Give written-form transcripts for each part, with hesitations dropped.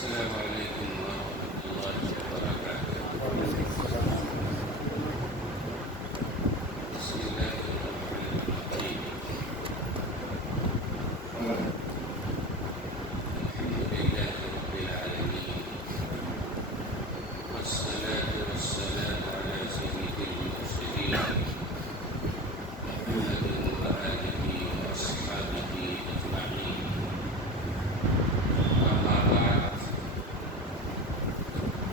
السلام علیکم ورحمۃ اللہ وبرکاتہ۔ بسم اللہ الرحمن الرحیم۔ الحمد للہ رب العالمین، والصلاة والسلام علی سید المرسلین محمد وآلہ وأصحابہ أجمعین۔ أما بعد،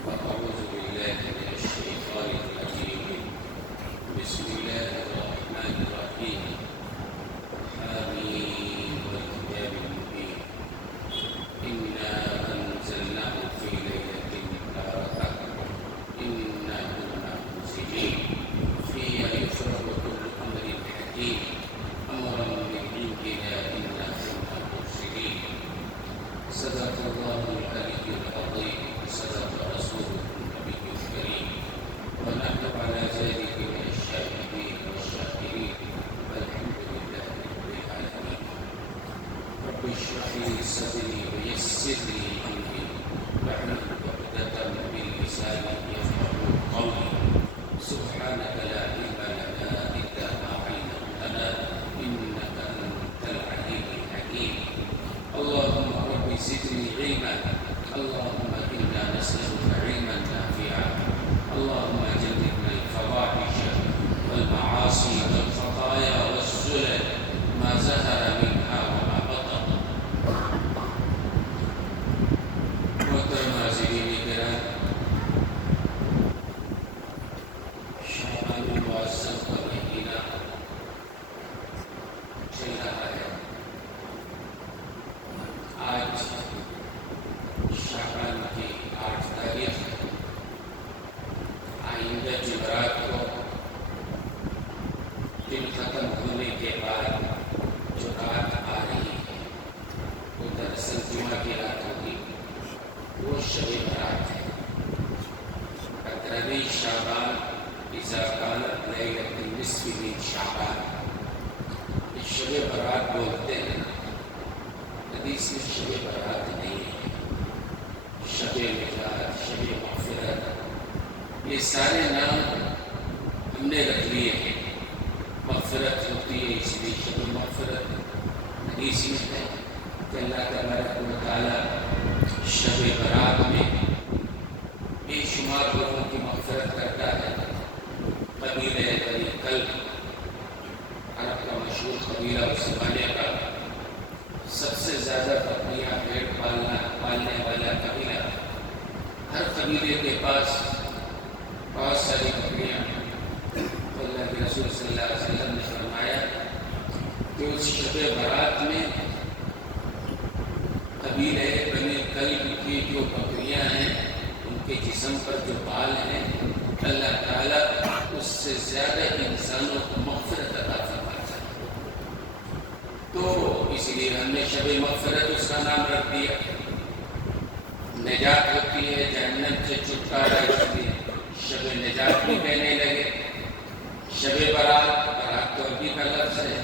فأعوذ بالله من الشيطان الرجيم، بسم الله الرحمن الرحيم، حميم والكتاب المبين، إنا أنزلناه في ليلة مباركة إنا كنا منذرين فيها يفرق كل أمر حكيم أمرا من عندنا إنا كنا مرسلين. صدق الله العلي العظيم، صدق رسوله النبي الكريم، ونحن على ذلك من الشاهدين والشاكرين، والحمد لله رب العالمين. رب اشرح لي صدري ويسر لي أمري واحلل عقدة من لساني يفقهوا قولي. سبحانك لا علم لنا إلا ما علمتنا إنك أنت العليم الحكيم. اللهم رب زدني علما، اللهم إنا نسألك علما نافعا، اللهم جنبنا الفواحش والمعاصي والخطايا والزلل ما ظهر منها وما بطن. محترم حاضرین کرام، شعبان المعظم کا مہینہ چل رہا ہے۔ آج شعبان کی 8 تاریخ، آئندہ جمعرات کو دن ختم ہونے کے بعد جو رات آ رہی ہے وہ دراصل جمعہ کی رات ہوگی، وہ شب برات ہے۔ 15ویں شعبان اذا کانت لیلۃ النصف من شعبان، اس شب برات بولتے ہیں۔ حدیث میں شب برات نہیں ہے، شب نجات، شب مغفرت، یہ سارے نام ہم نے رکھ لیے ہیں۔ مغفرت ہوتی ہے اس لیے شب مغفرت۔ حدیث میں ہے کہ اللہ تبارک و تعالیٰ شب برات میں بے شمار لوگوں کی مغفرت کرتا ہے۔ قبیلہ بنی کلب، عرب کا مشہور قبیلہ اس زمانے کا، سب سے زیادہ بکریاں بھیڑ پالنے والا قبیلہ۔ ہر قبیلے کے پاس بہت ساری بکریاں۔ اللہ کے رسول صلی اللہ علیہ وسلم نے فرمایا کہ اس شب برات میں قبیلہ بنی کلب کی جو بکریاں ہیں، ان کے جسم پر جو بال ہیں، اللہ تعالیٰ اس سے زیادہ انسانوں کو مغفرت عطا فرماتا ہے۔ تو اس لیے ہم نے شب مغفرت اس کا نام رکھ دیا۔ نجات ہوتی ہے جہنم سے چھٹکارا، اس لیے شب نجات بھی کہنے لگے۔ شب برات، برات تو عربی کا لفظ ہے،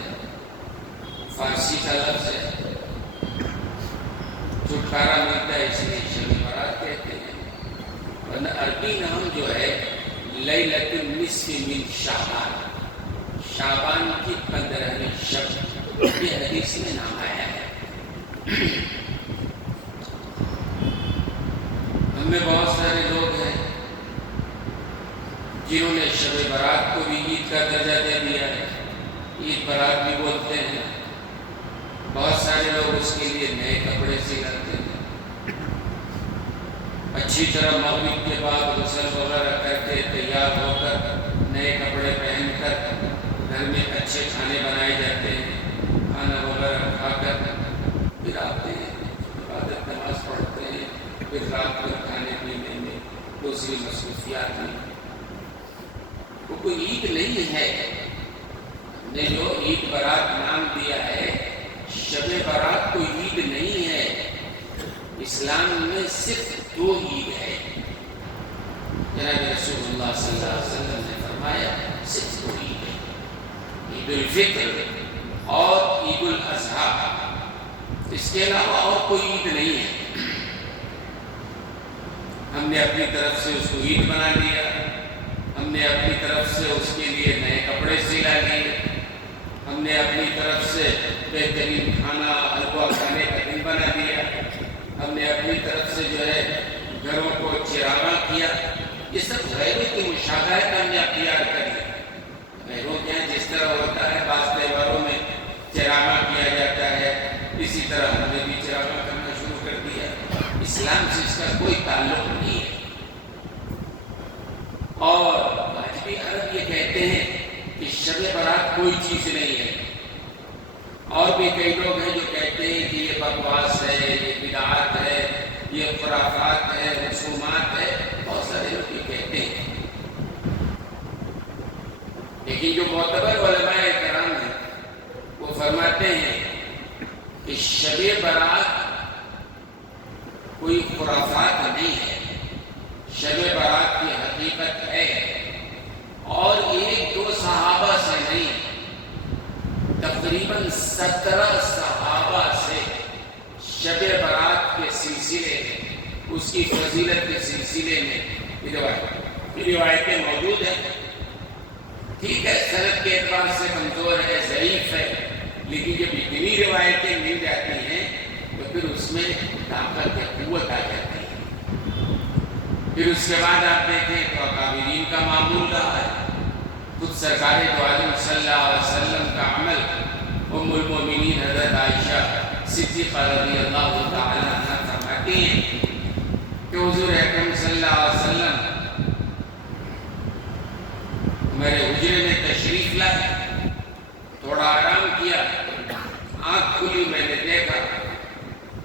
فارسی کا لفظ ہے، چھٹکارا ملتا ہے اس لیے شب برات کہتے ہیں۔ ورنہ عربی نام جو ہے لیلۃ النصف من شعبان، شعبان کی 15ویں شب، یہ حدیث میں نام آیا ہے۔ ہم میں بہت سارے لوگ ہیں جنہوں نے شب برات کو بھی عید کا درجہ دے دیا ہے، عید برات بھی بولتے ہیں۔ بہت سارے لوگ اس کے لیے نئے کپڑے سلاتے ہیں، اچھی طرح مغرب کے بعد غسل وغیرہ کر کے تیار ہو کر نئے کپڑے پہن کر گھر میں اچھے کھانے بنائے جاتے ہیں، کھانا وغیرہ کھا کر پھر آتے ہیں، عبادت نماز پڑھتے ہیں، پھر رات بھر کھانے پینے میں، دوسری مصروفیات میں۔ وہ کوئی عید نہیں ہے۔ ہم نے جو عید برات نام دیا ہے، شب برات کوئی عید نہیں ہے۔ اسلام میں صرف 2 عید ہے۔ جناب رسول اللہ صلی اللہ علیہ وسلم نے فرمایا صرف 2 عید ہے، عید الفطر اور عید الاضحیٰ۔ اس کے علاوہ اور کوئی عید نہیں ہے۔ ہم نے اپنی طرف سے اس کو عید بنا لیا، ہم نے اپنی طرف سے اس کے لیے نئے کپڑے سلا لیے، ہم نے اپنی طرف سے بہترین کھانا حلوہ کھانے کا دن بنا دیا، ہم نے اپنی طرف سے جو ہے گھروں کو چراغاں کیا۔ یہ سب غیروں کی مشابہت ہم نے اختیار کر لی۔ غیروں کے یہاں جس طرح ہوتا ہے بعض تہواروں میں چراغاں کیا جاتا ہے، اسی طرح ہم نے بھی چراغاں کرنا شروع کر دیا۔ اسلام سے اس کا کوئی تعلق نہیں ہے۔ اور آج بھی عرب یہ کہتے ہیں کہ شب برات کوئی چیز نہیں ہے، اور بھی کئی لوگ ہیں جو کہتے ہیں کہ یہ بکواس ہے، یہ بدعات ہے، یہ خرافات ہے، رسومات ہے، بہت سارے لوگ یہ کہتے ہیں۔ لیکن جو معتبر علماء کرام ہیں وہ فرماتے ہیں کہ شب برات کوئی خرافات نہیں ہے، شب برات کی حقیقت ہے، اور ایک دو صحابہ سے نہیں، تقریباً 17 صحابہ سے شب برات کے سلسلے میں، اس کی فضیلت کے سلسلے میں روایتیں موجود ہیں۔ ٹھیک ہے، سند کے اعتبار سے کمزور ہے، ضعیف ہے، لیکن جب اتنی روایتیں مل جاتی ہیں تو پھر اس میں طاقت یا قوت آ جاتی ہے۔ پھر اس کے بعد آپ دیکھیں تو اکابرین کا معمول رہا ہے، خود سرکار دو عالم صلی اللہ علیہ وسلم کا عمل، ام المومنین حضرت عائشہ صدیقہ رضی اللہ تعالی عنہ فرماتی ہیں کہ حضور اکرم صلی اللہ علیہ وسلم میرے حجرے میں تشریف لائے، تھوڑا آرام کیا، آنکھ کھلی، میں نے دیکھا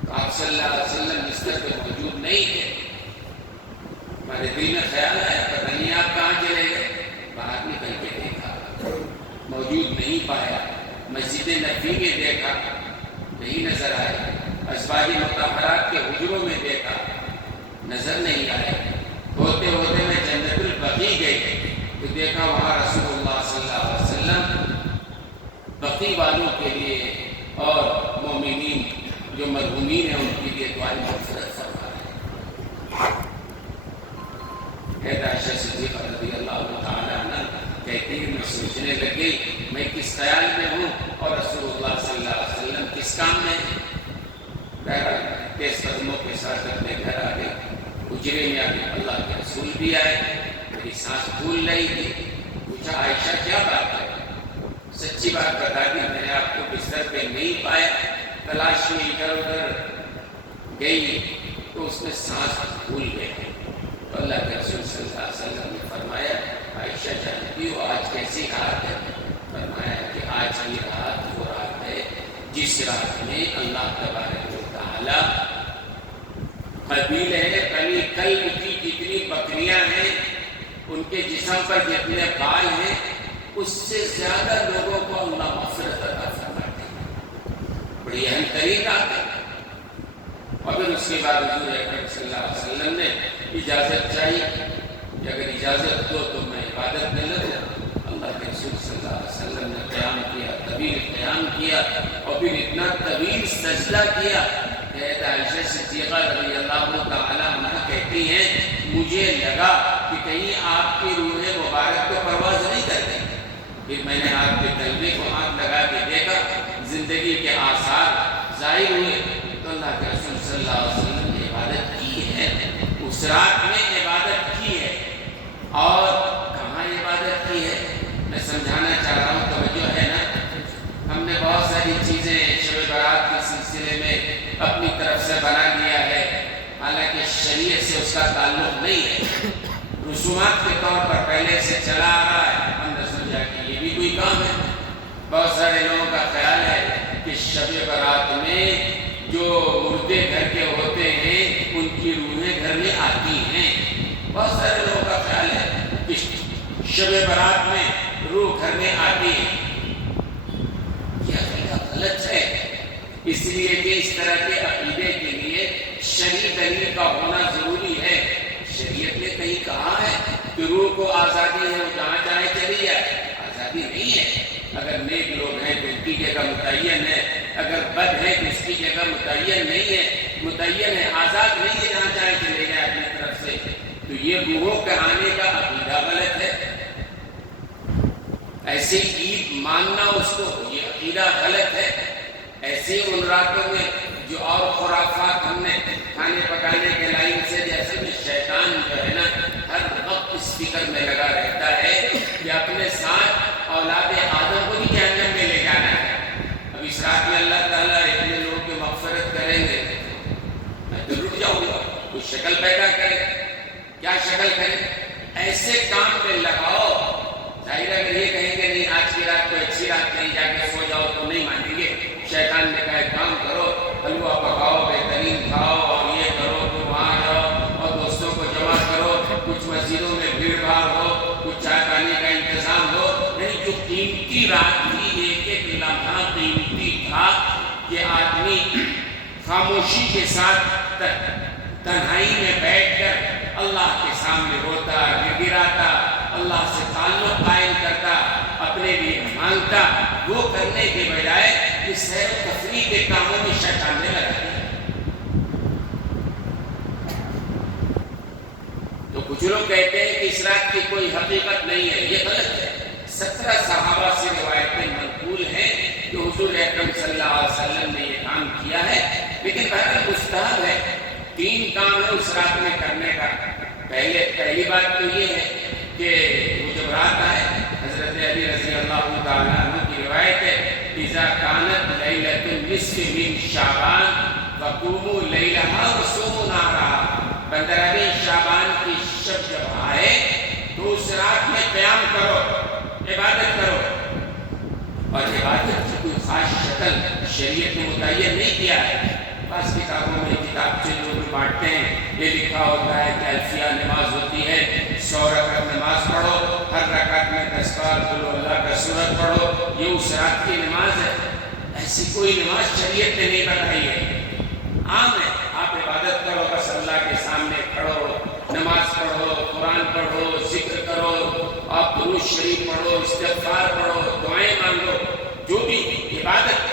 تو آپ صلی اللہ علیہ وسلم بستر پہ موجود نہیں تھے۔ ہمارے دل میں خیال آیا پتہ نہیں آپ کہاں چلے گئے، باہر نکل کے دیکھا موجود نہیں پایا، مسجد نبوی میں دیکھا نہیں نظر آئے، ازواج مطہرات کے حجروں میں دیکھا نظر نہیں آئے۔ ہوتے ہوتے میں جنت البقیع گئی تو دیکھا وہاں رسول اللہ صلی اللہ علیہ وسلم بقیع والوں کے لیے اور مومنین جو مرحومین ہیں ان کے لیے دعائیں مغفرت فرما رہے ہیں۔ عائشہ صدیقہ رضی اللہ تعالیٰ عنہ کہتی ہیں میں سوچنے لگی میں کس خیال میں ہوں اور رسول اللہ صلی اللہ علیہ وسلم کس کام میں ہیں۔ بہرحال تیز قدموں کے ساتھ اپنے گھر آ گئے، حجرے میں آ کے اللہ کے رسول بھی آئے، میری سانس پھول رہی تھی، پوچھا عائشہ کیا بات ہے؟ سچی بات بتا دی، میں نے آپ کو بستر پہ نہیں پایا، تلاش میں ادھر ادھر گئی تو اس میں سانس پھول گئی۔ تو اللہ کے رسول صلی اللہ علیہ وسلم نے فرمایا عائشہ جانتی ہو آج کیسی رات ہے؟ فرمایا کہ آج کی رات وہ رات ہے جس رات میں اللہ تبارک و تعالی قبیلہ بنی کلب کی جتنی بکریاں ہیں، ان کے جسم پر جتنے بال ہیں، اس سے زیادہ لوگوں کو اللہ مغفرت عطا فرماتے ہیں۔ بڑی اہم ترین رات ہے۔ اور پھر اس کے بعد حضور اکرم صلی اللہ علیہ وسلم نے اجازت چاہیے کہ اگر اجازت دو تو میں عبادت میں لگوں۔ اللہ کے رسول صلی اللہ علیہ وسلم نے قیام کیا، طویل قیام کیا، اور پھر اتنا طویل سجدہ کیا کہ عائشہ صدیقہ رضی اللہ تعالی عنہ کہتی ہیں مجھے لگا کہ کہیں آپ کی روح مبارک کو پرواز نہیں کرتے۔ پھر میں نے آپ کے تلوے کو ہاتھ لگا کے دیکھا، زندگی کے آثار ظاہر ہوئے، تو اللہ کے رسول صلی اللہ علیہ وسلم نے عبادت کی ہے، اس رات میں عبادت کی ہے۔ اور کہاں عبادت کی ہے میں سمجھانا چاہ رہا ہوں، توجہ ہے نا؟ ہم نے بہت ساری چیزیں شب برات کے سلسلے میں اپنی طرف سے بنا لیا ہے، حالانکہ شریعت سے اس کا تعلق نہیں ہے، رسومات کے طور پر پہلے سے چلا آ رہا ہے، ہم نے سمجھا کہ یہ بھی کوئی کام ہے۔ بہت سارے لوگوں کا خیال ہے کہ شب برات میں جو مردے گھر کے ہوتے ہیں ان کی روحیں گھر میں آتی ہیں۔ بہت سارے لوگوں کا خیال ہے کہ شب برات میں روح گھر میں آتی ہے۔ یہ عقیدہ غلط ہے، اس لیے کہ اس طرح کے عقیدے کے لیے شرعی دلیل کا ہونا ضروری ہے۔ شریعت نے کہیں کہا ہے کہ روح کو آزادی ہے، وہ جہاں چاہے چلی جائے، آزادی نہیں ہے۔ اگر نیک لوگ ہیں تو ان کی جگہ متعین ہے، اگر بد ہے تو اس کی جگہ متعین نہیں ہے، متعین ہے، آزاد نہیں ہے، جہاں چاہے چلے جائے اپنی طرف سے۔ یہ روحوں کے آنے کا عقیدہ غلط ہے، ایسے عید ماننا اس کو یہ عقیدہ غلط ہے۔ ایسے ان راتوں میں جو اور خرافات ہم نے کھانے پکانے کے لائن سے، جیسے کہ شیطان جو ہے نا ہر وقت اس فکر میں لگا رہتا ہے کہ اپنے ساتھ اولاد آدم کو بھی جہنم میں لے جانا ہے۔ اب اس رات میں اللہ تعالیٰ اتنے لوگوں کی مغفرت کریں گے، میں تو رک جاؤں گا۔ کوئی شکل پیدا کرے، کیا شکل کرے؟ ایسے کام میں لگاؤ، ظاہر ہے اگر یہ کہیں گے نہیں آج کی رات کو اچھی رات کہیں جا کے سو جاؤ تو نہیں مانیں گے۔ شیطان نے کہا ایک کام کرو، حلوہ پکاؤ، بہترین کھاؤ، اور یہ کرو، تو وہاں جاؤ اور دوستوں کو جمع کرو، کچھ مسجدوں میں بھیڑ بھاڑ ہو، کچھ چائے پانی کا انتظام ہو۔ نہیں، جو قیمتی رات تھی، ایک ایک لمحہ قیمتی تھا کہ آدمی خاموشی کے ساتھ تنہائی میں بیٹھ کر اللہ کے سامنے روتا، گڑگڑاتا، اللہ سے تعلق قائم کرتا، اپنے لیے مانگتا۔ وہ کرنے کے بجائے کہ سیر و تفریح کے کاموں میں شیطان نے لگا دیا۔ تو کچھ لوگ کہتے ہیں کہ اس رات کی کوئی حقیقت نہیں ہے، یہ غلط ہے۔ 17 صحابہ سے روایتیں منقول ہیں کہ حضور اکرم صلی اللہ علیہ وسلم نے یہ کام کیا ہے، لیکن بہرحال مستحب ہے۔ 3 کام ہے اس رات میں کرنے کا۔ پہلی بات تو یہ ہے کہ وہ جب رات آئے، حضرت علی رضی اللہ تعالیٰ عنہ کی روایت ہے، اذا کانت لیلۃ النصف من شعبان فقوموا لیلہا وصوموا نہارہا۔ 15ویں شعبان کی شب جب آئے تو اس رات میں قیام کرو، عبادت کرو۔ اور عبادت کی کوئی خاص شکل شریعت نے متعین نہیں کیا ہے۔ بعض کتابوں میں کتاب سے جو بھی بانٹتے ہیں یہ لکھا ہوتا ہے کہ الفیہ نماز ہوتی ہے، 100 رکعت نماز پڑھو، ہر رکعت میں 10 بار قل اللہ کا سورت پڑھو، یہ اس رات کی نماز ہے۔ ایسی کوئی نماز شریعت نے نہیں بتائی ہے، عام ہے۔ آپ عبادت کرو، بس اللہ کے سامنے کھڑو، نماز پڑھو، قرآن پڑھو، ذکر کرو، آپ درود شریف پڑھو، استغفار پڑھو، دعائیں مانگو، جو بھی عبادت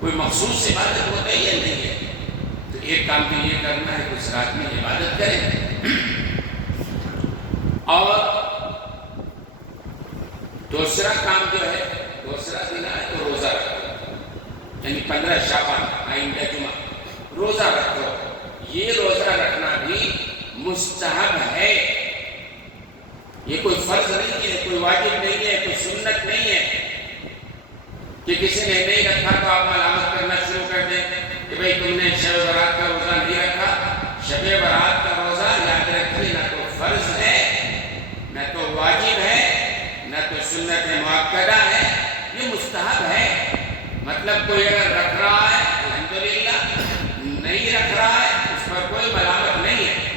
کوئی مخصوص عبادت ہوتا ہے یا نہیں ہے۔ تو ایک کام تو یہ کرنا ہے کہ اس رات میں عبادت کریں، اور دوسرا کام جو ہے، دوسرا دن ہے تو روزہ رکھو، یعنی 15 شعبان آئندہ جمعہ روزہ رکھو۔ یہ روزہ رکھنا بھی مستحب ہے، یہ کوئی فرض نہیں ہے، کوئی واجب نہیں ہے، کوئی سنت نہیں ہے کہ کسی نے نہیں رکھا تو آپ ملامت کرنا شروع کر دیں کہ بھئی تم نے شب برات کا روزہ نہیں رکھا۔ شب برات کا روزہ یاد رکھیے نہ تو فرض ہے، نہ تو واجب ہے، نہ تو سنت مؤکدہ ہے، یہ مستحب ہے۔ مطلب کوئی اگر رکھ رہا ہے الحمدللہ، نہیں رکھ رہا ہے اس پر کوئی ملامت نہیں ہے۔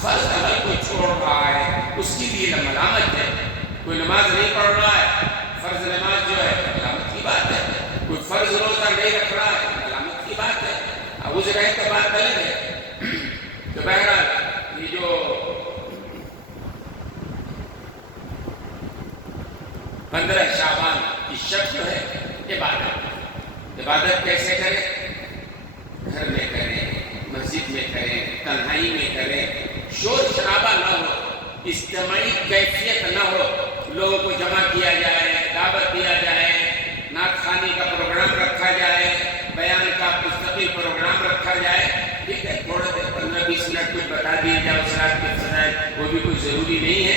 فرض اگر کوئی چھوڑ رہا ہے اس کی بھی ملامت ہے۔ کوئی نماز نہیں پڑھ رہا ہے، فرض نماز جو ہے ملامت کی بات ہے۔ کوئی فرض روزہ نہیں رکھ رہا ہے، ملامت کی بات ہے۔ اب اس رہے تو بات الگ ہے۔ تو بہرحال یہ جو 15 شعبان کی شب جو ہے عبادت کیسے کریں؟ گھر میں کریں، مسجد میں کریں، تنہائی میں کریں، شور شرابہ نہ ہو، اجتماعی کیفیت نہ ہو، لوگوں کو جمع کیا جائے، دعوت دیا جائے، نعت خوانی کا پروگرام رکھا جائے، بیان کا مستقل پروگرام رکھا جائے۔ ٹھیک ہے، تھوڑے دیر 15-20 منٹ کچھ بتا دیے جائے اس رات کے فضائل، وہ بھی کوئی ضروری نہیں ہے۔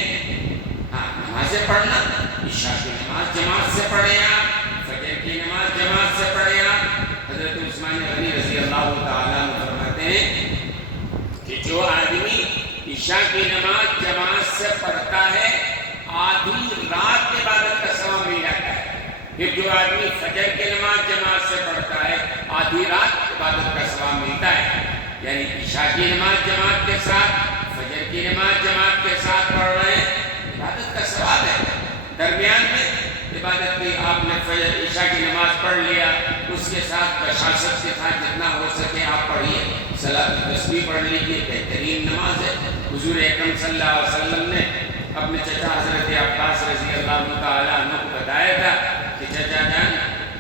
ہاں، نمازیں پڑھنا، عشاء کی نماز جماعت سے پڑھیں آپ، فجر کی نماز جماعت سے پڑھیں آپ۔ حضرت عثمان غنی رضی اللہ تعالیٰ عنہ فرماتے ہیں کہ جو آدمی عشاء کی نماز جماعت سے پڑھتا ہے آدھی رات عبادت کا ثواب مل جاتا ہے۔ پھر جو آدمی فجر کی نماز جماعت سے پڑھتا ہے آدھی رات عبادت کا ثواب ملتا ہے۔ یعنی عشاء کی نماز جماعت کے ساتھ، فجر کی نماز جماعت کے ساتھ پڑھ رہے ہیں، عبادت کا ثواب ہے۔ درمیان میں عبادت کی آپ نے عشاء کی نماز پڑھ لیا، اس کے ساتھ بشاشت کے ساتھ جتنا ہو سکے آپ پڑھیے، صلاۃ التسبیح پڑھ لیجیے، بہترین نماز ہے۔ حضور اکرم صلی اللہ علیہ وسلم نے اپنے چچا حضرت عباس رضی اللہ تعالیٰ عنہ کو بتایا تھا کہ چچا جان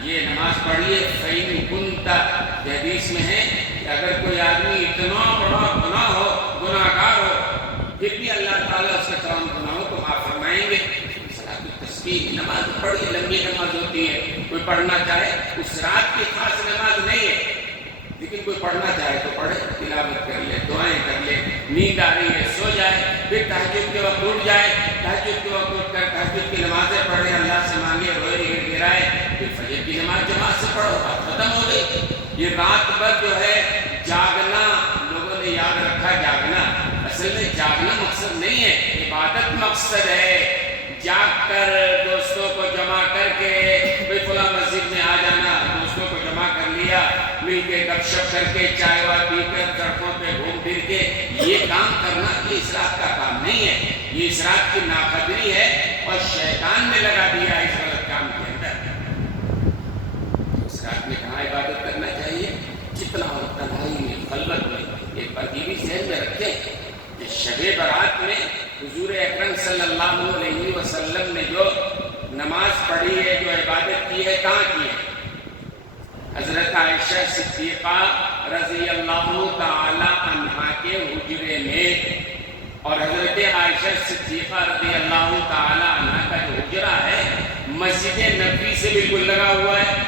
یہ نماز پڑھیے، فَإِن كُنْتَ، حدیث میں ہے کہ اگر کوئی آدمی اتنا بڑا گناہ ہو، گناہگار پھر بھی اللہ تعالیٰ اس کے تمام گناہوں کو معاف فرمائیں گے۔ صلاۃ التسبیح نماز بڑی لمبی نماز ہوتی ہے، کوئی پڑھنا چاہے، اس رات کی خاص نماز نہیں ہے، لیکن کوئی پڑھنا چاہے تو پڑھے، تلاوت کر لے، دعائیں کر لے، نیند آ رہی ہے سو جائے، پھر تہجد کے وقت اٹھ جائے، تہجد کے وقت اٹھ کر تہجد کی نمازیں پڑھے، اللہ سے مانگے، روئے گڑ گرائے، پھر فجر کی نماز جماعت سے پڑھو، بات ختم ہو گئی۔ یہ رات بھر جو ہے جاگنا، لوگوں نے یاد رکھا جاگنا، اصل میں جاگنا مقصد نہیں ہے، عبادت مقصد ہے۔ جاگ کر دوستوں کو جمع کر کے بھئی فلاں مسجد میں آ جانا، دوستوں کو جمع کر لیا، مل کے گپ شپ کر کے چائے وائے پی کر سڑکوں پہ گھوم پھر کے یہ کام کرنا، یہ اسراف کا کام نہیں ہے، یہ اسراف کی ناقدری ہے اور شیطان نے لگا دیا اس غلط کام کے اندر۔ اسراف میں کہاں عبادت کرنا چاہیے؟ جتنا ہو تنہائی میں، خلوت میں۔ ایک بات یہ بھی ذہن میں رکھیں کہ شب برات میں حضور اکرم صلی اللہ علیہ وسلم نے جو نماز پڑھی ہے، جو عبادت کی ہے، کہاں کی ہے؟ حضرت عائشہ صدیقہ رضی اللہ تعالی عنہا کے حجرے میں، اور حضرت عائشہ صدیقہ رضی اللہ تعالی عنہا کا جو حجرہ ہے مسجد نبوی سے بالکل لگا ہوا ہے۔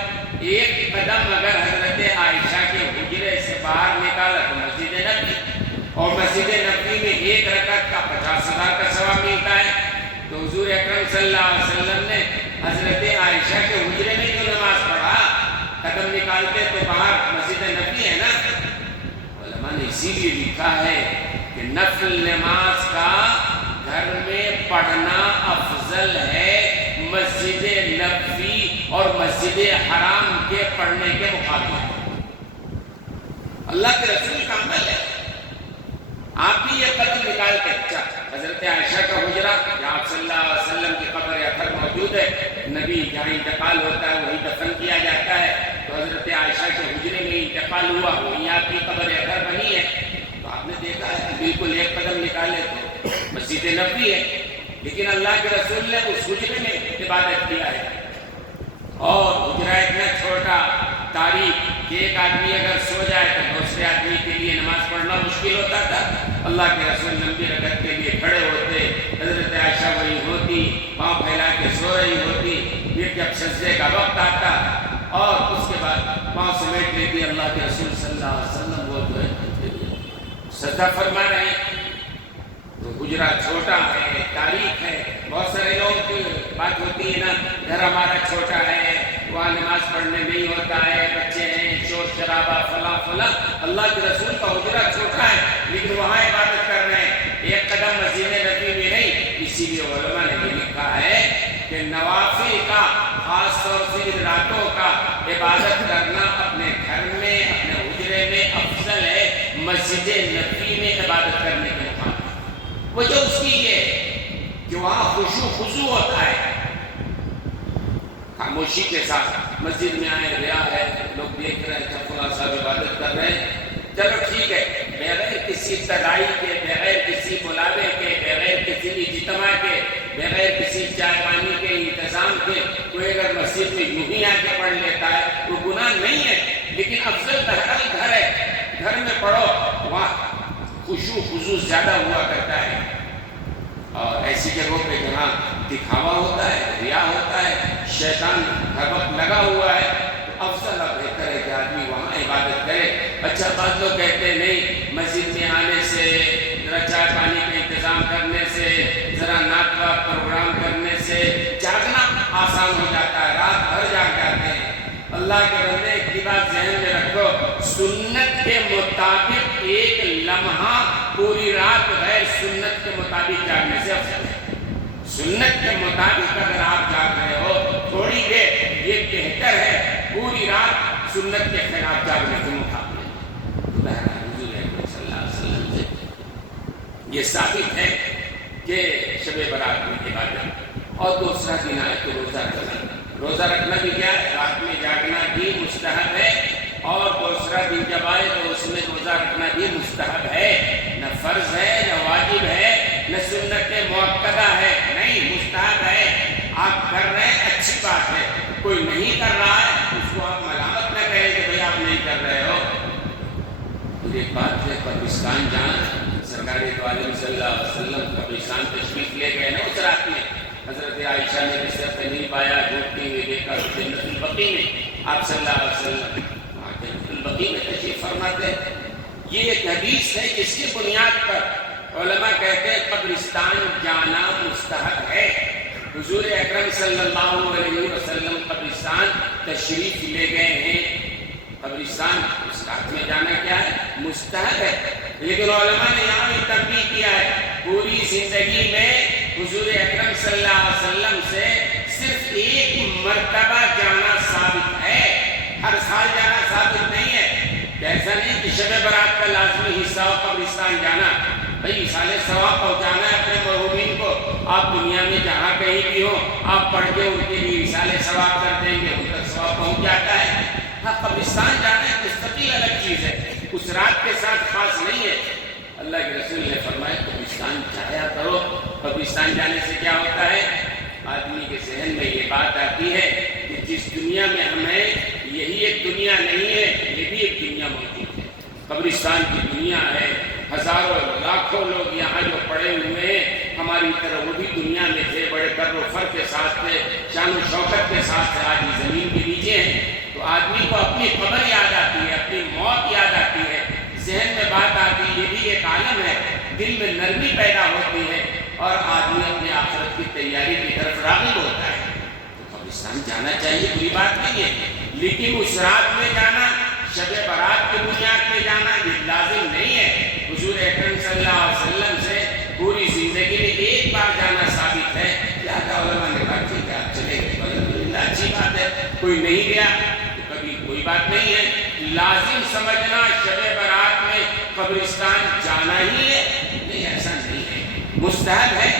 ایک قدم اگر حضرت عائشہ کے حجرے سے باہر نکالا تو مسجد نبوی، اور مسجد نبوی میں ایک رکعت کا 50,000 کا ثواب ملتا ہے۔ تو حضور اکرم صلی اللہ علیہ وسلم نے حضرت عائشہ کے حجرے میں جو نماز پڑھا، قدم نکالتے تو باہر مسجد نبوی ہے نا۔ علماء نے اسی لیے لکھا ہے کہ نفل نماز کا گھر میں پڑھنا افضل ہے مسجد نبوی اور مسجد حرام کے پڑھنے کے مقابلے۔ اللہ کے رسول کا عمل ہے، آپ بھی یہ قدم نکال کے اچھا حضرت عائشہ کا حجرہ جہاں آپ صلی اللہ علیہ وسلم کی قبر اطہر موجود ہے، نبی جہاں انتقال ہوتا ہے وہیں دفن کیا جاتا ہے، تو حضرت عائشہ کے حجرے میں انتقال ہوا، وہیں آپ کی قبر اطہر بنی ہے، تو آپ نے دیکھا ہے بالکل ایک قدم نکالے تو مسجد نبوی ہے، لیکن اللہ کے رسول نے اس حجرے میں عبادت کیا ہے۔ اور حجرہ اتنا چھوٹا تاریخ کہ ایک آدمی اگر سو جائے تو دوسرے آدمی کے لیے نماز پڑھنا مشکل ہوتا تھا۔ اللہ کے رسول لمبی رکعت کے لیے کھڑے ہوتے، حضرت عائشہ وہی ہوتی، پاؤں پھیلا کے سو رہی ہوتی، پھر جب سجدے کا وقت آتا اور اس کے بعد پاؤں سمیٹ لیتی، اللہ کے رسول صلی اللہ علیہ وسلم وہ جو ہے سجدہ فرما رہے ہیں۔ تو حجرہ چھوٹا ہے، تاریخ ہے، بہت سارے لوگ کی بات ہوتی ہے نا، گھر ہمارا چھوٹا ہے، وہاں نماز پڑھنے نہیں ہوتا ہے، بچے ہیں، شور شرابہ، فلاں فلاں۔ اللہ کے رسول کا حجرہ چھوٹا ہے لیکن وہاں عبادت کر رہے ہیں، ایک قدم مسجد نبوی میں نہیں۔ اسی لیے علماء نے یہ لکھا ہے کہ نوافل کا، خاص طور سے راتوں کا عبادت کرنا اپنے گھر میں، اپنے حجرے میں افضل ہے مسجد نبوی میں عبادت کرنے کے مقابلے۔ وجہ اس کی یہ کہ وہاں خشوع خضوع ہوتا ہے، خاموشی کے ساتھ مسجد میں آئے، ریا ہے، لوگ دیکھ رہے ہیں فلاں صاحب عبادت کر رہے ہیں، چلو ٹھیک ہے، بغیر کسی تدائی کے، بغیر کسی بلاوے کے، بغیر کسی اجتماع کے، بغیر کسی چائے پانی کے انتظام کے کوئی اگر مسجد میں یوں ہی آ کے پڑھ لیتا ہے وہ گناہ نہیں ہے، لیکن افضل بہرحال گھر ہے، گھر میں پڑھو، وہاں خشوع خضوع زیادہ ہوا کرتا ہے۔ اور ایسی جگہوں پہ جہاں دکھاوا ہوتا ہے، ریا ہوتا ہے، شیطان ہر وقت لگا ہوا ہے، تو افضل اور بہتر ہے کہ آدمی وہاں عبادت کرے۔ اچھا بعض لوگ کہتے ہیں نہیں، مسجد میں آنے سے، ذرا چائے پانی کا انتظام کرنے سے، ذرا نعت کا پروگرام کرنے سے جاگنا آسان ہو جاتا ہے، رات بھر جاگ جاتے ہیں۔ اللہ کے بندے ایک بات ذہن میں رکھو، سنت کے مطابق ایک لمحہ پوری رات غیر سنت کے مطابق جاگنے سے افضل ہے۔ سنت کے مطابق اگر آپ جاگ رہے ہو تھوڑی دیر، یہ بہتر ہے پوری رات سنت کے خلاف جاگنے کے مقابلے۔ تو بہرحال حضور اکرم صلی اللہ علیہ وسلم سے یہ ثابت ہے کہ شب برات میں عبادت۔ اور دوسرا دن آئے تو روزہ رکھنا، روزہ رکھنا بھی کیا ہے، رات میں جاگنا بھی مستحب ہے، اور دوسرا دن جب آئے تو اس میں روزہ رکھنا بھی مستحب ہے، نہ فرض ہے، نہ واجب ہے، نہ سنت مؤکدہ ہے، نہیں، مستحب ہے۔ آپ کر رہے ہیں اچھی بات ہے، کوئی نہیں کر رہا ہے اس کو آپ ملامت نہ کریں کہ بھئی آپ نہیں کر رہے ہو۔ ایک بات ہے، پاکستان جانا سرکار دو عالم صلی اللہ علیہ وسلم قبرستان تشریف لے گئے نا اس رات میں، حضرت عائشہ نے بستر پہ نہیں پایا، ڈھونڈتے ہوئے دیکھا جنت البقیع میں آپ صلی اللہ علیہ وسلم جنت البقیع میں تشریف فرماتے ہیں۔ یہ ایک حدیث ہے جس کی بنیاد پر علماء کہتے ہیں قبرستان جانا مستحب ہے۔ حضور اکرم صلی اللہ علیہ وسلم قبرستان تشریف لے گئے ہیں، قبرستان اس رات میں جانا کیا ہے؟ مستحب ہے۔ لیکن علماء نے یہاں بھی تنبیہ کیا ہے، پوری زندگی میں حضور اکرم صلی اللہ علیہ وسلم سے صرف ایک مرتبہ جانا ثابت ہے، ہر سال جانا ثابت نہیں ہے۔ ایسا نہیں کہ شب برات کا لازمی حصہ ہو قبرستان جانا، بھائی ایصال ثواب پہنچانا ہے اپنے مرحومین کو۔ آپ دنیا میں جہاں کہیں بھی ہو آپ پڑھ کے ان کے لیے ایصال ثواب کر دیں گے، ان تک ثواب پہنچ جاتا ہے۔ ہاں قبرستان جانا ایک مستقل الگ چیز ہے، اس رات کے ساتھ خاص نہیں ہے۔ اللہ کے رسول نے فرمایا قبرستان جایا کرو۔ قبرستان جانے سے کیا ہوتا ہے؟ آدمی کے ذہن میں یہ بات آتی ہے کہ جس دنیا میں ہم ہیں یہی ایک دنیا نہیں ہے، یہ بھی ایک دنیا موجود ہے، قبرستان کی دنیا ہے۔ ہزاروں لاکھوں لوگ یہاں جو پڑے ہوئے ہیں ہماری طرح وہ بھی دنیا میں تھے، بڑے کر و فر کے ساتھ تھے، شان و شوکت کے ساتھ تھے، آج زمین کے نیچے ہیں۔ تو آدمی کو اپنی قبر یاد آتی ہے، اپنی موت یاد آتی ہے، ذہن میں بات آتی ہے یہ بھی ایک عالم ہے، دل میں نرمی پیدا ہوتی ہے اور آدمی اپنے آخرت کی تیاری کی طرف راغب ہوتا ہے۔ تو قبرستان جانا چاہیے، کوئی بات نہیں ہے، لیکن اس رات میں جانا، شب برات کی بنیاد پہ جانا یہ لازم نہیں ہے۔ حضور اکرم صلی اللہ علیہ وسلم سے پوری زندگی میں ایک بار جانا ثابت ہے۔ لہٰذا علماء نے کہا ٹھیک ہے آپ چلے گئے، الحمدللہ اچھی بات ہے، کوئی نہیں گیا تو کبھی کوئی بات نہیں ہے۔ لازم سمجھنا شب برات میں قبرستان جانا ہی ہے، نہیں ایسا نہیں ہے، مستحب ہے۔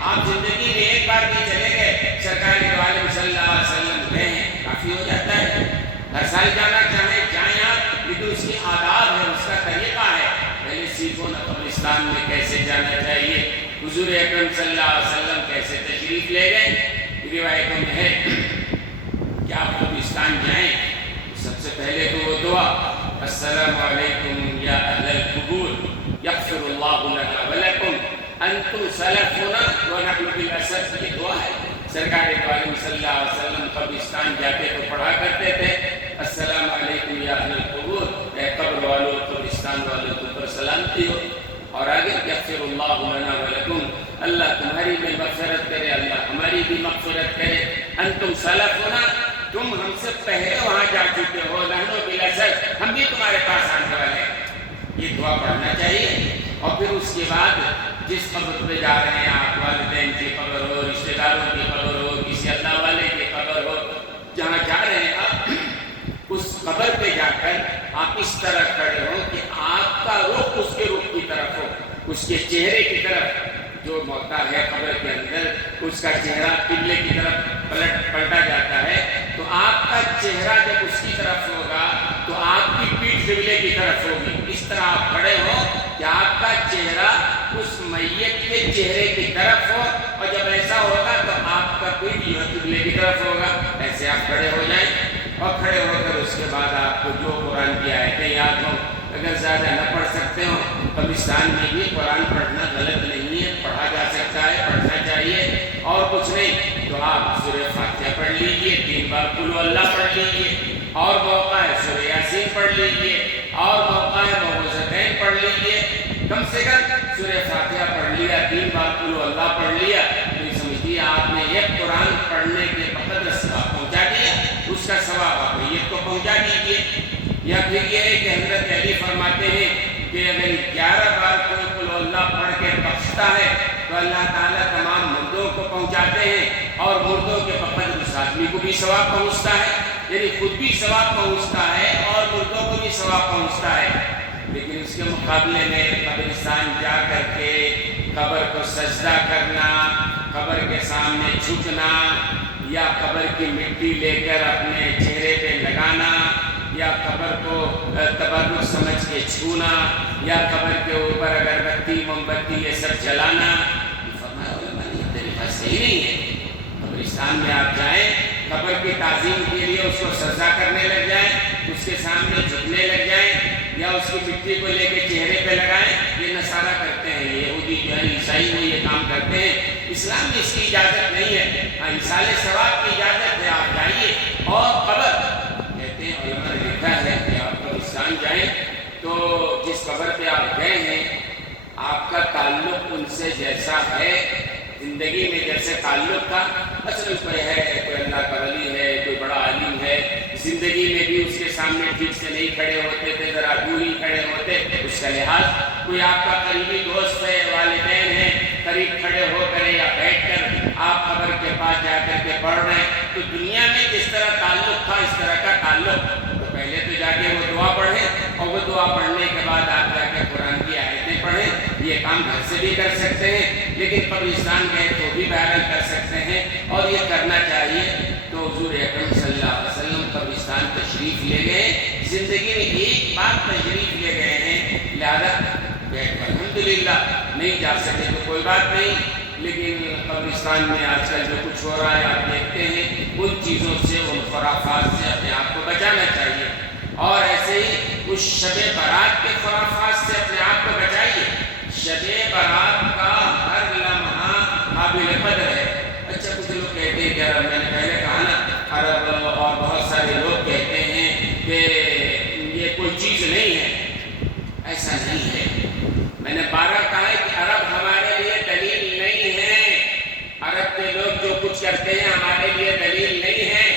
آپ زندگی میں ایک بار بھی چلے گئے، سرکار دو عالم صلی اللہ علیہ وسلم گئے ہیں، کافی ہو جاتا ہے۔ ہر سال جانا چاہیں جائیں آپ، لیکن اس کی آداب ہے، اس کا طریقہ ہے، پہلے سیکھو نا قبرستان میں کیسے جانا چاہیے۔ حضور اکرم صلی اللہ علیہ وسلم کیسے تشریف لے گئے، روایتوں میں ہے کہ آپ قبرستان جائیں سب سے پہلے تو وہ دعا السلام علیکم یا اہل القبور یغفر اللہ لنا ولکم انتم سلفنا ونحن بالاسر، یہ دعا ہے۔ سرکار دو عالم صلی اللہ علیہ وسلم قبرستان جاتے تو پڑھا کرتے تھے السلام علیکم یا اہل القبور، اے قبر والوں قبرستان والوں تم پر سلامتی ہو، اور آگے یغفر اللہ لنا ولکم، اللہ تمہاری بھی مغفرت کرے، اللہ ہماری بھی مغفرت کرے، انتم سلفنا، تم ہم سے پہلے وہاں جا چکے ہو، نحن بالاسر، ہم بھی تمہارے پاس آنے والے ہیں۔ یہ دعا پڑھنا چاہیے۔ اور پھر اس کے بعد جس قبر پہ جا رہے ہیں آپ، والدین کی قبر ہو، رشتہ داروں کی قبر ہو، کسی اللہ والے کی قبر ہو، جہاں جا رہے ہیں آپ اس قبر پہ جا کر آپ اس طرح کھڑے ہو کہ آپ کا رخ اس کے رخ کی طرف ہو، اس کے چہرے کی طرف۔ جو موتا ہے قبر کے اندر اس کا چہرہ قبلے کی طرف پلٹا جاتا ہے، تو آپ کا چہرہ جب اس کی طرف ہوگا تو آپ کی پیٹھ قبلے کی طرف ہوگی۔ اس طرح آپ کھڑے ہو کہ آپ کا چہرہ اس میت کے چہرے کی طرف ہو، اور جب ایسا ہوگا تو آپ کا پیٹھ یہ قبلے کی طرف ہوگا۔ ایسے آپ کھڑے ہو جائیں، اور کھڑے ہو کر اس کے بعد آپ کو جو قرآن کی آیتیں یاد ہوں، اگر زیادہ نہ پڑھ سکتے ہو، قبرستان میں بھی قرآن پڑھنا غلط نہیں ہے، پڑھا جا سکتا ہے، پڑھنا چاہیے، اور کچھ نہیں تو آپ سورہ فاتحہ پڑھ لیجئے، 3 بار قل هو اللہ پڑھ لیجئے، اور موقع ہے سورہ یاسین پڑھ لیجئے، اور موقع ہے معوذتین پڑھ لیجئے، کم سے کم سورہ فاتحہ پڑھ لیا، 3 بار قل هو اللہ پڑھ لیا، تو یہ سمجھیے آپ نے ایک قرآن پڑھنے کے بقدر ثواب پہنچا دیا، اس کا ثواب آپ ایک کو پہنچا دیجئے۔ یا پھر یہ ہے کہ حضرت علی فرماتے ہیں کہ اگر 11 بار کوئی قل هو اللہ پڑھ کے بخشتا ہے تو اللہ تعالیٰ تمام مردوں کو پہنچاتے ہیں، اور مردوں کے بقدر اس آدمی کو بھی ثواب پہنچتا ہے، یعنی خود بھی ثواب پہنچتا ہے اور مردوں کو بھی ثواب پہنچتا ہے۔ لیکن اس کے مقابلے میں قبرستان جا کر کے قبر کو سجدہ کرنا، قبر کے سامنے جھکنا، یا قبر کی مٹی لے کر اپنے چہرے پہ لگانا، یا قبر کو تبرک سمجھ کے چھونا، یا قبر کے اوپر اگربتی موم بتی یہ سب جلانا، یہ فرمایا علماء نے یہ طریقہ صحیح نہیں ہے۔ قبرستان میں آپ جائیں، قبر کی تعظیم کے لیے اس کو سجدہ کرنے لگ جائیں، اس کے سامنے جھکنے لگ جائیں، یا اس کی مٹی کو لے کے چہرے پہ لگائیں، یہ نصارہ کرتے ہیں، یہ یہودی جو ہے عیسائی وہ یہ کام کرتے ہیں۔ اسلام میں اس کی اجازت نہیں ہے۔ ہاں ایصال ثواب کی اجازت ہے، آپ جائیے۔ اور قبر کہتے ہیں، علماء نے لکھا ہے کہ آپ قبرستان جائیں تو جس قبر پہ آپ گئے ہیں آپ کا تعلق ان سے جیسا ہے، زندگی میں جیسے تعلق تھا، مثلا کوئی ہے، کوئی اللہ کا ولی ہے، کوئی بڑا عالم ہے، زندگی میں بھی اس کے سامنے ٹھیک سے نہیں کھڑے ہوتے تھے، ذرا دور ہی کھڑے ہوتے، اس کا لحاظ، کوئی آپ کا قریبی دوست ہے، والدین ہیں، قریب کھڑے ہو کر یا بیٹھ کر آپ قبر کے پاس جا کر کے پڑھ رہے ہیں، تو دنیا میں جس طرح تعلق تھا اس طرح کا تعلق، تو پہلے تو جا کے وہ دعا پڑھیں، اور وہ دعا پڑھنے کے بعد آپ جا کے قرآن کی آیتیں پڑھیں۔ یہ کام گھر سے بھی کر سکتے ہیں، لیکن قبرستان گئے تو بھی بہرحال کر سکتے ہیں، اور یہ کرنا چاہیے۔ تو حضور اکرم صلی اللہ علیہ وسلم قبرستان تشریف لے گئے، زندگی میں ایک بار تشریف لے گئے ہیں، لہذا الحمدللہ نہیں جا سکے تو کوئی بات نہیں، لیکن قبرستان میں آج کل جو کچھ ہو رہا ہے آپ دیکھتے ہیں، ان چیزوں سے، ان خرافات سے اپنے آپ کو بچانا چاہیے، اور ایسے ہی اس شب برات کے خرافات سے اپنے آپ کو بچائیے۔ شب برات کا ہر لمحہ قابل قدر ہے۔ اچھا کچھ لوگ کہتے ہیں کہ عرب، میں نے پہلے کہا نا، عرب اور بہت سارے لوگ کہتے ہیں کہ یہ کوئی چیز نہیں ہے، ایسا نہیں ہے۔ میں نے بارہ کہا ہے کہ عرب ہمارے لیے دلیل نہیں ہے، عرب کے لوگ جو کچھ کرتے ہیں ہمارے لیے دلیل نہیں ہے۔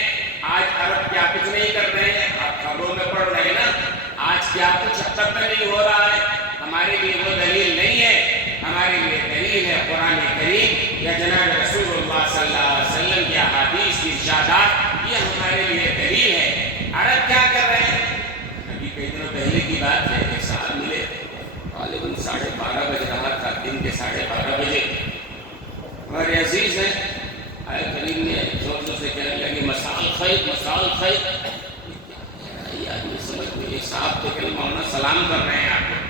آج عرب کیا کچھ نہیں کر رہے ہیں، آپ خبروں میں پڑھ رہے ہیں نا، آج کیا کچھ اب تک میں نہیں ہو رہا ہے، ہمارے لیے وہ دلیل نہیں ہے۔ ہمارے لیے دلیل ہے قرآن کریم یا جناب رسول اللہ صلی اللہ علیہ وسلم کی احادیث کی ارشادات، یہ ہمارے لیے دلیل ہے۔ عرب کیا کر رہے ہیں؟ ابھی کئی دنوں پہلے کی بات ہے، ایک صاحب ملے، غالباً 12:30 بج رہا تھا، دن کے 12:30 بجے، ہمارے عزیز ہیں، آئے قریب میں زور زور سے کہنے لگے مسال خیر، مسال خیر۔ یہ آدمی سمجھ میں، ایک صاحب تو کہ مولانا سلام کر رہے ہیں آپ کو،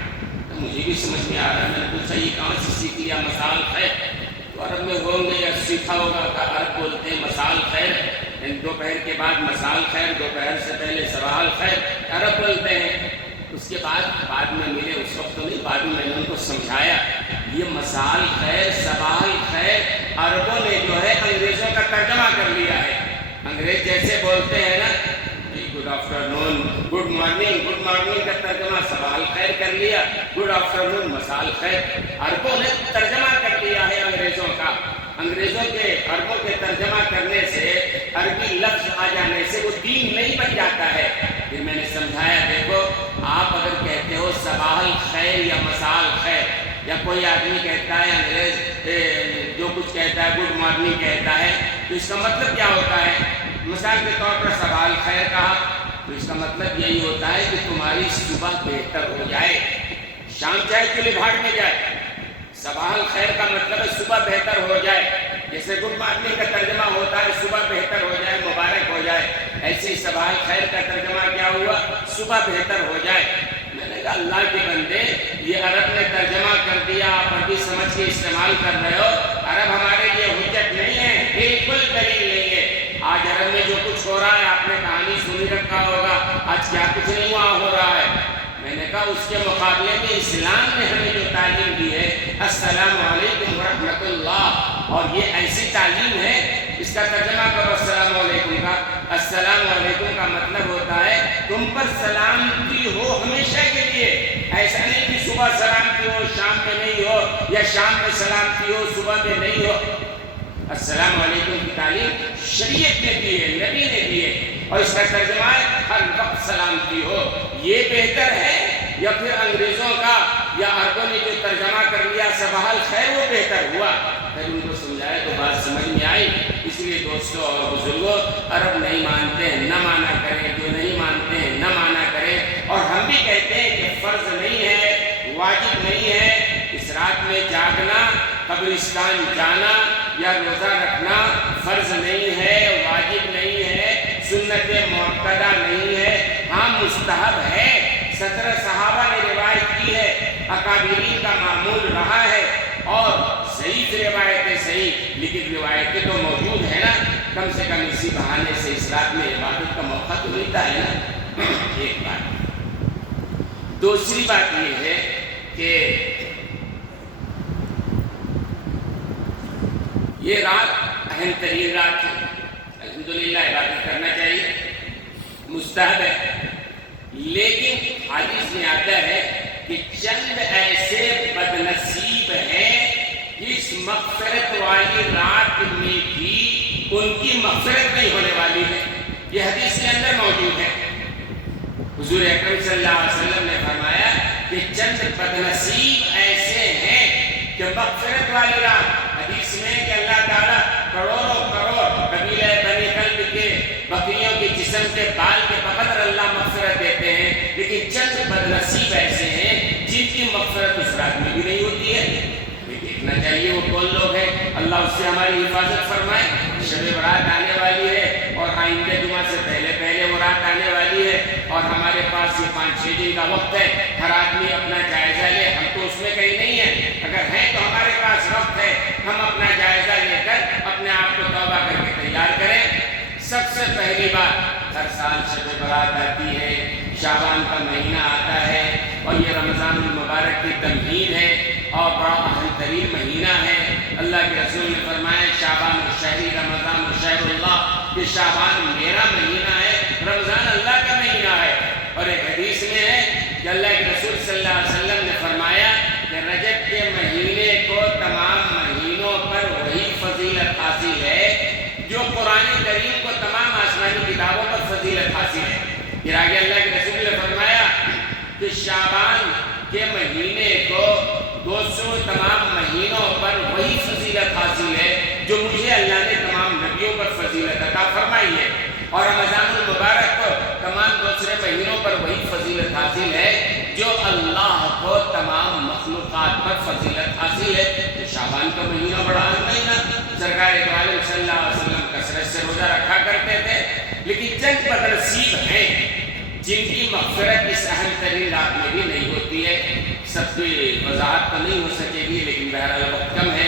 تو مجھے بھی سمجھ میں آ رہا ہے، میں نے پوچھا یہ کہاں سے سیکھ لیا مسال خیر؟ تو عرب میں ہوں گے یا سیکھا ہوگا، کہ عرب بولتے ہیں مسال خیر، دوپہر کے بعد مسال خیر، دوپہر سے پہلے صباح الخیر، عرب بولتے ہیں۔ اس کے بعد میں ملے، اس وقت تو نہیں، بعد میں نے ان کو سمجھایا، یہ مسال خیر، صباح الخیر عربوں نے جو ہے انگریزوں کا ترجمہ کر لیا ہے۔ انگریز جیسے بولتے ہیں نا، گڈ آفٹر نون، گڈ مارننگ، گڈ مارننگ کا ترجمہ صباح الخیر کر لیا، گڈ آفٹر نون مسال خیر، عربوں نے ترجمہ کر لیا ہے انگریزوں کا۔ انگریزوں کے عربوں کے ترجمہ کرنے سے، عربی لفظ آ جانے سے وہ دین نہیں بن جاتا ہے۔ پھر میں نے سمجھایا، دیکھو آپ اگر کہتے ہو صباح الخیر یا مسال خیر، یا کوئی آدمی کہتا ہے، انگریز جو کچھ کہتا ہے گڈ مارننگ کہتا ہے، تو اس کا مطلب کیا ہوتا ہے؟ مثال کے طور پر صباح الخیر کہا تو اس کا مطلب یہی ہوتا ہے کہ تمہاری صبح بہتر ہو جائے، شام چاہے چولہے بھاڑ میں جائے۔ صباح الخیر کا مطلب ہے صبح بہتر ہو جائے، جیسے گڈ مارننگ کا ترجمہ ہوتا ہے صبح بہتر ہو جائے، مبارک ہو جائے، ایسے ہی صباح الخیر کا ترجمہ کیا ہوا؟ صبح بہتر ہو جائے۔ میں نے کہا اللہ کے بندے، یہ عرب نے ترجمہ کر دیا، آپ عربی سمجھ کے استعمال کر رہے ہو، عرب ہمارے لیے حجت نہیں ہے، بالکل دلیل نہیں ہے۔ آج عرب میں جو کچھ ہو رہا ہے، آپ نے کہانی سنی رکھا ہوگا، آج کیا کچھ نہیں وہاں ہو رہا ہے۔ میں نے کہا اس کے مقابلے میں اسلام نے ہمیں جو تعلیم دی ہے، السلام علیکم ورحمۃ اللہ، اور یہ ایسی تعلیم ہے، اس کا ترجمہ کرو السلام علیکم کا۔ السلام علیکم کا مطلب ہوتا ہے تم پر سلامتی ہو ہمیشہ کے لیے، ایسا نہیں کہ صبح سلامتی ہو شام میں نہیں ہو، یا شام میں سلامتی ہو صبح میں نہیں ہو۔ السلام علیکم کی تعلیم شریعت نے دی ہے، نبی نے دی ہے، اور اس کا ترجمہ ہے ہر وقت سلامتی ہو۔ یہ بہتر ہے یا پھر انگریزوں کا یا عربوں نے جو ترجمہ کر لیا صباح الخیر وہ بہتر ہوا؟ پھر ان کو سمجھایا تو بات سمجھ میں آئی۔ اس لیے دوستوں اور بزرگوں، عرب نہیں مانتے ہیں نہ مانا کریں، جو نہیں مانتے ہیں نہ مانا کریں، اور ہم بھی کہتے ہیں کہ فرض نہیں ہے، واجب نہیں ہے اس رات میں جاگنا، قبرستان جانا یا روزہ رکھنا، فرض نہیں ہے، واجب نہیں ہے، سنت مؤکدہ نہیں ہے، ہاں مستحب ہے۔ 17 صحابہ نے روایت کی ہے، اکابرین کا معمول رہا ہے، اور صحیح روایتیں صحیح، لیکن روایتیں تو موجود ہیں نا، کم سے کم اسی بہانے سے اس رات میں عبادت کا موقع تو ملتا ہے نا۔ ایک بات دوسری بات یہ ہے کہ یہ رات اہم ترین رات ہے، الحمدللہ عبادت کرنا چاہیے، مستحب ہے، لیکن حدیث میں آتا ہے کہ چند ایسے بدنصیب ہیں جس مغفرت والی رات میں بھی ان کی مغفرت نہیں ہونے والی ہے، یہ حدیث کے اندر موجود ہے۔ حضور اکرم صلی اللہ علیہ وسلم نے فرمایا کہ چند بدنصیب ایسے ہیں کہ مغفرت والی رات، حدیث میں کہ اللہ تعالیٰ کروڑوں کروڑ قبیلہ بنی کلب کے بکریوں کے جسم کے بال کے بقدر اللہ مغفرت دیتے ہیں، لیکن چند بدنصیب ایسے ہیں جن کی مغفرت اس رات میں بھی نہیں ہوتی ہے۔ ہمیں دیکھنا چاہیے وہ کون لوگ ہیں، اللہ اس سے ہماری حفاظت فرمائے۔ شب برات آنے والی ہے اور آئندہ جمعہ سے پہلے پہلے وہ رات آنے والی ہے، اور ہمارے پاس یہ 5-6 دن کا وقت ہے، ہر آدمی اپنا جائزہ لے۔ ہم تو اس میں کہیں نہیں ہیں، اگر ہیں تو ہمارے پاس وقت ہے، ہم اپنا جائزہ لے کر اپنے آپ کو توبہ کر کے تیار کریں۔ سب سے پہلی بات، ہر سال شب برات آتی ہے، شعبان کا مہینہ آتا ہے، اور یہ رمضان المبارک کی تمہید ہے اور بڑا اہم ترین مہینہ ہے۔ اللہ کے رسول نے فرمایا شعبان الشہری رمضان الشہر اللہ، کہ شعبان میرا مہینہ ہے، رمضان اللہ کا مہینہ ہے۔ اور ایک حدیث میں ہے کہ اللہ کے رسول صلی اللہ علیہ وسلم نے فرمایا کہ رجب کے مہینے کو تمام مہینوں پر وہی فضیلت حاصل ہے جو قرآن کریم کو تمام آسمانی کتابوں پر فضیلت حاصل ہے۔ پھر آگے اللہ کے رسول نے فرمایا کہ شعبان کے مہینے کو دوسروں تمام مہینوں پر وہی فضیلت حاصل ہے جو مجھے اللہ نے تمام نبیوں پر فضیلت عطا فرمائی ہے، اور رمضان المبارک کو تمام دوسرے مہینوں پر وہی فضیلت حاصل ہے جو اللہ کو تمام مخلوقات پر فضیلت حاصل ہے۔ تو شعبان کا مہینہ بڑا اہم مہینہ، سرکار دو عالم صلی اللہ علیہ وسلم کثرت سے روزہ رکھا کرتے تھے، لیکن چند بدنصیب ہیں جن کی مغفرت اس اہم ترین رات میں بھی نہیں ہوتی ہے۔ سب کی وضاحت تو نہیں ہو سکے گی، لیکن بہرحال وقت کم ہے۔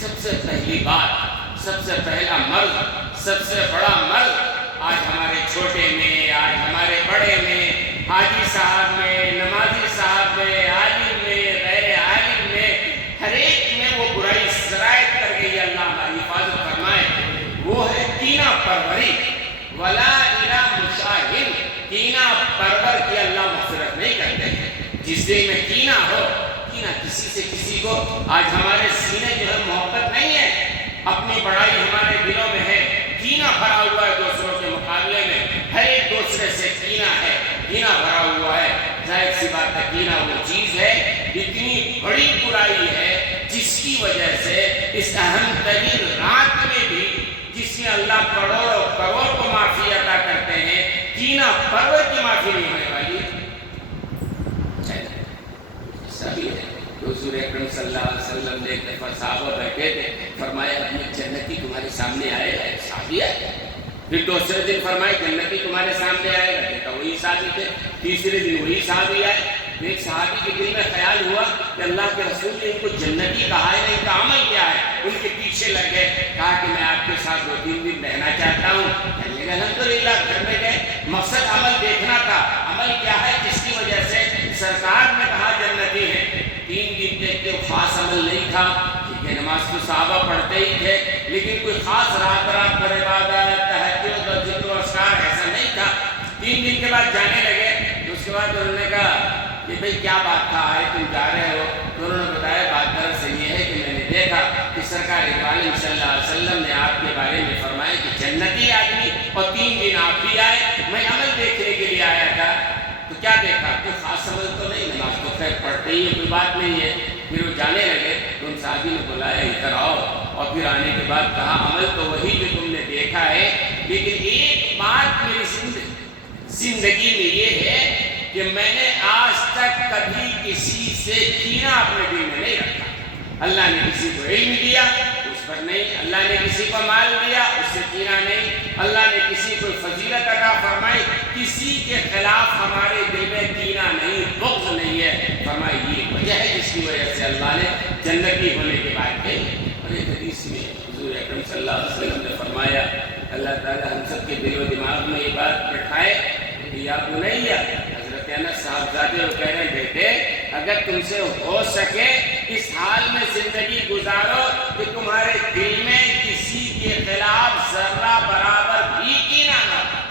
سب سے پہلی بات، سب سے پہلا مرض، سب سے بڑا مرض آج ہمارے چھوٹے میں، آج ہمارے بڑے میں، حاجی صاحب میں، نمازی صاحب میں، عالم میں، غیر عالم میں، ہر ایک میں وہ برائی سرایت کر گئی، اللہ ہماری حفاظت فرمائے۔ وہ ہے کینہ پروری، ولا الی مشاہن، کینہ پرور کی اللہ مغفرت نہیں کرتے ہیں۔ جس دل میں کینہ ہو، کینہ کسی سے کسی کو، آج ہمارے سینے جو ہے محبت نہیں ہے، اپنی بڑائی ہمارے دلوں میں ہے، کینہ بھرا ہوا ہے دوسروں کے مقابلے میں، ہر ایک دوسرے سے کینہ ہے، کینہ بھرا ہوا ہے۔ ظاہر سی بات ہے کینہ وہ چیز ہے، اتنی بڑی برائی ہے جس کی وجہ سے اس اہم ترین رات میں بھی، جس میں اللہ کروڑوں کروڑ کو معافی عطا کرتے ہیں، کینہ پرور کی معافی نہیں ہونے والی۔ ایسا بھی ہے، حضور اکرم صلی اللہ علیہ وسلم نے ایک دفعہ صحابہ بیٹھے تھے، فرمایا اپنے جنتی تمہارے سامنے آئے گا، ایک صحابی ہے۔ پھر دوسرے دن فرمائے جنتی تمہارے سامنے آئے گا، دیکھا وہی صحابی تھے۔ تیسرے دن وہی صحابی آئے۔ ایک صحابی کے دل میں خیال ہوا کہ اللہ کے رسول نے ان کو جنتی کہا ہے، ان کا عمل کیا ہے؟ ان کے پیچھے لگ گئے، کہا کہ میں آپ کے ساتھ 2-3 دن رہنا چاہتا ہوں۔ کہنے لگے الحمدللہ، گھر میں گئے، مقصد عمل دیکھنا تھا، عمل کیا ہے جس کی وجہ سے سرکار نے کہا جنتی ہے۔ 3 دن دیکھتے خاص عمل نہیں تھا، ٹھیک ہے، نماز تو صحابہ پڑھتے ہی تھے، لیکن کوئی خاص رات پر عبادت، تہجد اور ذکر و اذکار ایسا نہیں تھا۔ 3 دن کے بعد جانے لگے، تو اس کے بعد انہوں نے کہا کہ بھئی کیا بات تھا، آئے تم جا رہے ہو؟ تو انہوں نے بتایا بات دراصل یہ ہے کہ میں نے دیکھا کہ سرکار عالم صلی اللہ علیہ وسلم نے آپ کے بارے میں فرمایا کہ جنتی آدمی، اور 3 دن آپ بھی آئے، میں عمل دیکھنے کے لیے آیا تھا۔ تو کیا دیکھا؟ کوئی خاص عمل تو نہیں، نماز تو خیر پڑھتے ہی ہے، کوئی بات نہیں ہے۔ پھر وہ جانے لگے تو ان صحابی نے بلایا ادھر آؤ، اور پھر آنے کے بعد کہا عمل تو وہی جو تم نے دیکھا ہے، لیکن ایک بات میری زندگی میں یہ ہے کہ میں نے آج تک کبھی کسی سے کینہ اپنے دل میں نہیں رکھا۔ اللہ نے کسی کو علم دیا اس پر نہیں، اللہ نے کسی کو مال دیا اس سے کینہ نہیں، اللہ نے کسی کو فضیلت عطا فرمائی، کسی کے خلاف ہمارے دل میں کینہ نہیں، بغض نہیں ہے۔ فرمائی یہ وجہ ہے جس کی وجہ سے اللہ نے جنتی ہونے کے بعد کہی۔ اور ایک حدیث میں حضور اکرم صلی اللہ علیہ وسلم نے فرمایا، اللہ تعالی ہم سب کے دل و دماغ میں یہ بات بٹھائے کہ یا بنیہ، حضرت نا صاحبزادے وہ کہہ رہے ہیں بیٹے اگر تم سے ہو سکے اس حال میں زندگی گزارو کہ تمہارے دل میں کسی کے خلاف ذرہ برابر بھی کینہ نہ ہو۔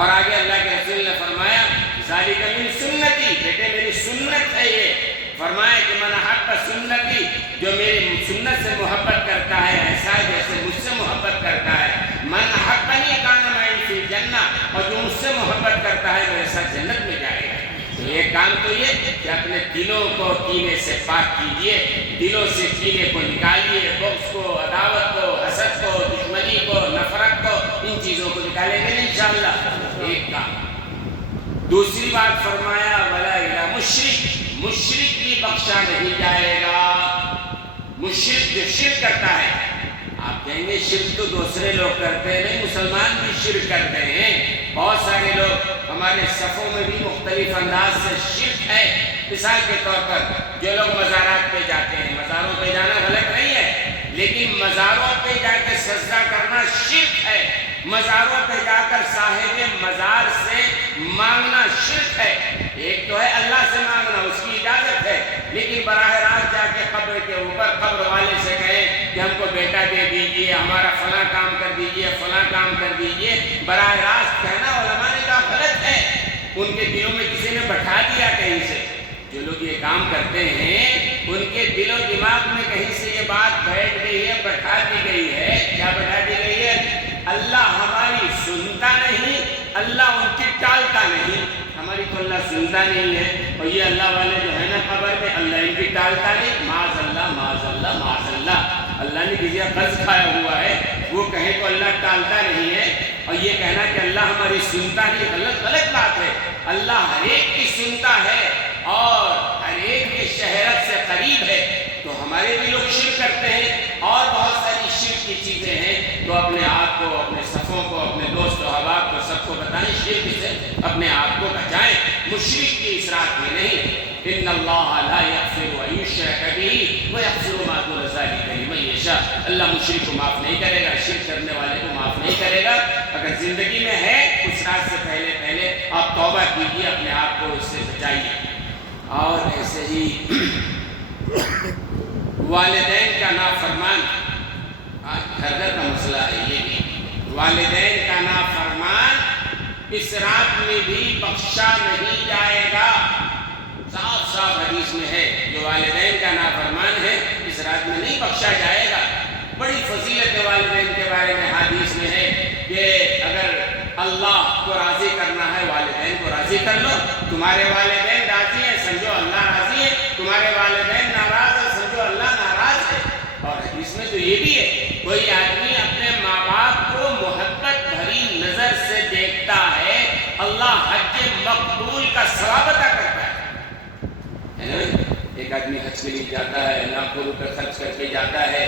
اور آگے اللہ کے رسول نے فرمایا ذالک من سنتی، بیٹے میری سنت ہے یہ۔ فرمایا کہ من احب سنتی، جو میری سنت سے محبت کرتا ہے ایسا ہے جیسے مجھ سے محبت کرتا ہے۔ من احبنی کان معی فی الجنہ، اور جو مجھ سے محبت کرتا ہے میرے ساتھ جنت میں جائے گا۔ تو یہ کام تو یہ کہ اپنے دلوں کو کینے سے پاک کیجئے، دلوں سے کینے کو نکالیے، بغض کو، عداوت کو، حسد کو، دشمنی کو، نفرت کو، ان چیزوں کو نکالیں گے انشاءاللہ۔ ایک کام۔ دوسری بات فرمایا ولا الی مشرک، مشرک بھی بخشا نہیں جائے گا۔ مشرک جو شرک کرتا ہے، آپ کہیں گے شرک تو دوسرے لوگ کرتے ہیں، نہیں مسلمان بھی شرک کرتے ہیں۔ بہت سارے لوگ ہمارے صفوں میں بھی مختلف انداز سے شرک ہے۔ مثال کے طور پر جو لوگ مزارات پہ جاتے ہیں، مزاروں پہ جانا غلط نہیں ہے، لیکن مزاروں پہ جا کے سجدہ کرنا شرک ہے۔ مزاروں پہ جا کر صاحب مزار سے مانگنا شرک ہے۔ ایک تو ہے اللہ سے مانگنا، اس کی اجازت ہے، لیکن براہ راست جا کے قبر کے اوپر قبر والے سے کہیں کہ ہم کو بیٹا دے دیجئے، ہمارا فلاں کام کر دیجئے، فلاں کام کر دیجئے، براہ راست کہنا علماء نے کہا غلط ہے۔ ان کے دلوں میں کسی نے بٹھا دیا کہیں سے۔ جو لوگ یہ کام کرتے ہیں ان کے دل و دماغ میں کہیں سے یہ بات بیٹھ گئی ہے، بٹھا دی گئی ہے۔ کیا بٹھا دی گئی ہے؟ اللہ ہماری سنتا نہیں، اللہ ان کی ٹالتا نہیں۔ ہماری تو اللہ سنتا نہیں ہے، اور یہ اللہ والے جو ہے نا خبر میں، اللہ ان کی ٹالتا نہیں۔ معاذ اللہ معاذ اللہ معاذ اللہ۔ اللہ نے کسی کا قرض کھایا ہوا ہے، وہ کہیں تو اللہ ٹالتا نہیں ہے، اور یہ کہنا کہ اللہ ہماری سنتا نہیں، غلط بات ہے۔ اللہ ہر ایک کی سنتا ہے اور ہر ایک کی شہرت سے قریب ہے۔ تو ہمارے بھی لوگ شرک کرتے ہیں اور بہت ساری شرک کی چیزیں ہیں، تو اپنے آپ کو، اپنے صفوں کو، اپنے دوست و احباب کو سب کو بتائیں شرک سے اپنے آپ کو بچائیں، مشرک کی اشراک میں نہیں۔ ان اللہ لا یغفر ان یشرک بہ ویغفر ما دون ذلک لمن یشاء۔ اللہ مشرک کو معاف نہیں کرے گا، شرک کرنے والے کو معاف نہیں کرے گا۔ اگر زندگی میں ہے اس رات سے پہلے آپ توبہ کیجیے، اپنے آپ کو اس سے بچائیے۔ اور ایسے ہی والدین کا نافرمان، آج گھر گھر کا مسئلہ ہے یہ بھی، والدین کا نافرمان اس رات میں بھی بخشا نہیں جائے گا۔ صاف صاف حدیث میں ہے جو والدین کا نافرمان ہے اس رات میں نہیں بخشا جائے گا۔ بڑی فضیلت والدین کے بارے میں حدیث میں ہے کہ اگر اللہ کو راضی کرنا ہے والدین کو راضی کر لو۔ تمہارے والدین راضی ہیں سمجھو اللہ راضی ہے، تمہارے والدین ناراض ہیں سمجھو اللہ ناراض ہے۔ اور حدیث میں تو یہ بھی ہے کوئی آدمی اپنے ماں باپ کو محبت بھری نظر سے دیکھتا ہے، اللہ حج مقبول کا ثواب عطا کرتا ہے۔ ایک آدمی حج کے لیے جاتا ہے، لاکھوں روپے خرچ کر کے جاتا ہے،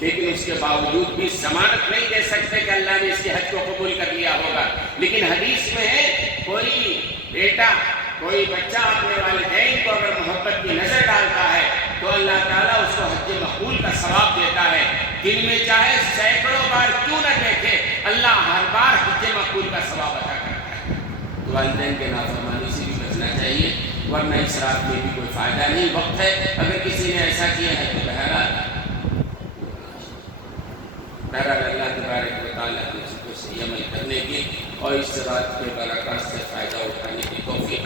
لیکن اس کے باوجود بھی ضمانت نہیں دے سکتے کہ اللہ نے اس کے حج کو قبول کر لیا ہوگا۔ لیکن حدیث میں ہے کوئی بیٹا، کوئی بچہ اپنے والدین کو اگر محبت کی نظر ڈالتا ہے تو اللہ تعالیٰ اس کو حج مقبول کا ثواب دیتا ہے۔ دن میں چاہے سینکڑوں بار کیوں نہ دیکھے، اللہ ہر بار حج مقبول کا ثواب عطا کرتا ہے۔ تو والدین کے نافرمانی سے بھی بچنا چاہیے، ورنہ اس رات میں بھی کوئی فائدہ نہیں۔ وقت ہے، اگر کسی نے ایسا کیا ہے تو بہرحال اللہ تبارک و تعالیٰ ہم سب کو صحیح عمل کرنے کی اور اس رات کے برکات سے فائدہ اٹھانے کی توفیق